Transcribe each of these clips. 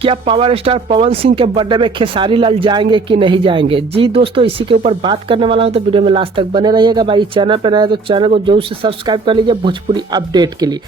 क्या power star Pawan Singh के birthday में खेसारी लाल जाएंगे कि नहीं जाएंगे? जी दोस्तों, इसी के ऊपर बात करने वाला हूं, तो वीडियो में लास्ट तक बने रहिएगा। भाई चैनल पर नए तो चैनल को जरूर से सब्सक्राइब कर लीजिए भोजपुरी अपडेट के लिए।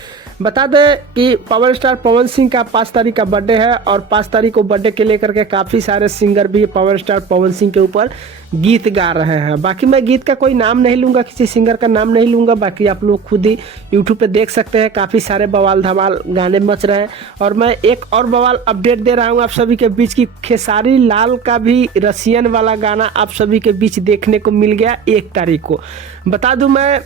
बता दें कि पावर स्टार पवन सिंह का 5 तारीख का बर्थडे है और 5 तारीख को बर्थडे के लेकर के काफ़ी सारे सिंगर भी पावर स्टार पवन सिंह के ऊपर गीत गा रहे हैं। बाकी मैं गीत का कोई नाम नहीं लूँगा, किसी सिंगर का नाम नहीं लूँगा। बाकी आप लोग खुद ही यूट्यूब पे देख सकते हैं, काफ़ी सारे बवाल धमाल गाने मच रहे हैं। और मैं एक और बवाल अपडेट दे रहा हूँ आप सभी के बीच की खेसारी लाल का भी रसियन वाला गाना आप सभी के बीच देखने को मिल गया 1 तारीख को। बता दूं मैं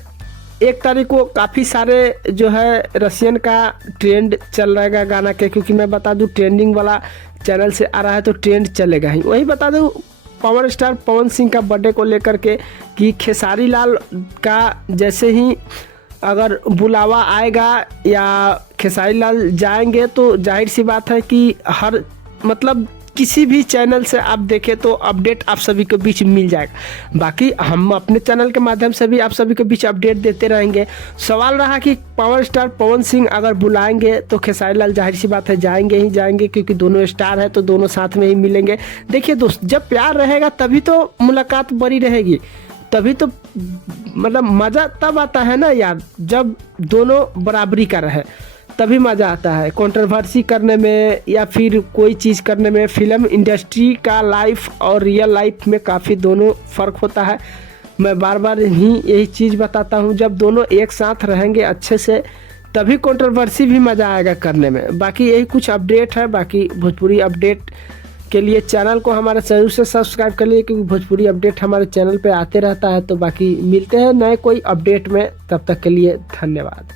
1 तारीख को काफ़ी सारे जो है रसियन का ट्रेंड चल रहेगा गाना के, क्योंकि मैं बता दूं ट्रेंडिंग वाला चैनल से आ रहा है तो ट्रेंड चलेगा ही। वही बता दूं पावर स्टार पवन सिंह का बर्थडे को लेकर के कि खेसारी लाल का जैसे ही अगर बुलावा आएगा या खेसारी लाल जाएंगे तो जाहिर सी बात है कि हर मतलब किसी भी चैनल से आप देखें तो अपडेट आप सभी के बीच मिल जाएगा। बाकी हम अपने चैनल के माध्यम से भी आप सभी के बीच अपडेट देते रहेंगे। सवाल रहा कि पावर स्टार पवन सिंह अगर बुलाएंगे तो खेसारी लाल जाहिर सी बात है जाएंगे ही जाएंगे, क्योंकि दोनों स्टार है तो दोनों साथ में ही मिलेंगे। देखिए दोस्त, जब प्यार रहेगा तभी तो मुलाकात बड़ी रहेगी, तभी तो मतलब मज़ा तब आता है ना यार, जब दोनों बराबरी का रहे तभी मज़ा आता है। कंट्रोवर्सी करने में या फिर कोई चीज़ करने में फिल्म इंडस्ट्री का लाइफ और रियल लाइफ में काफ़ी दोनों फ़र्क होता है। मैं बार बार ही यही चीज़ बताता हूँ, जब दोनों एक साथ रहेंगे अच्छे से तभी कंट्रोवर्सी भी मज़ा आएगा करने में। बाकी यही कुछ अपडेट है। बाकी भोजपुरी अपडेट के लिए चैनल को हमारे जरूर से सब्सक्राइब कर लीजिए, क्योंकि भोजपुरी अपडेट हमारे चैनल पे आते रहता है। तो बाकी मिलते हैं नए कोई अपडेट में, तब तक के लिए धन्यवाद।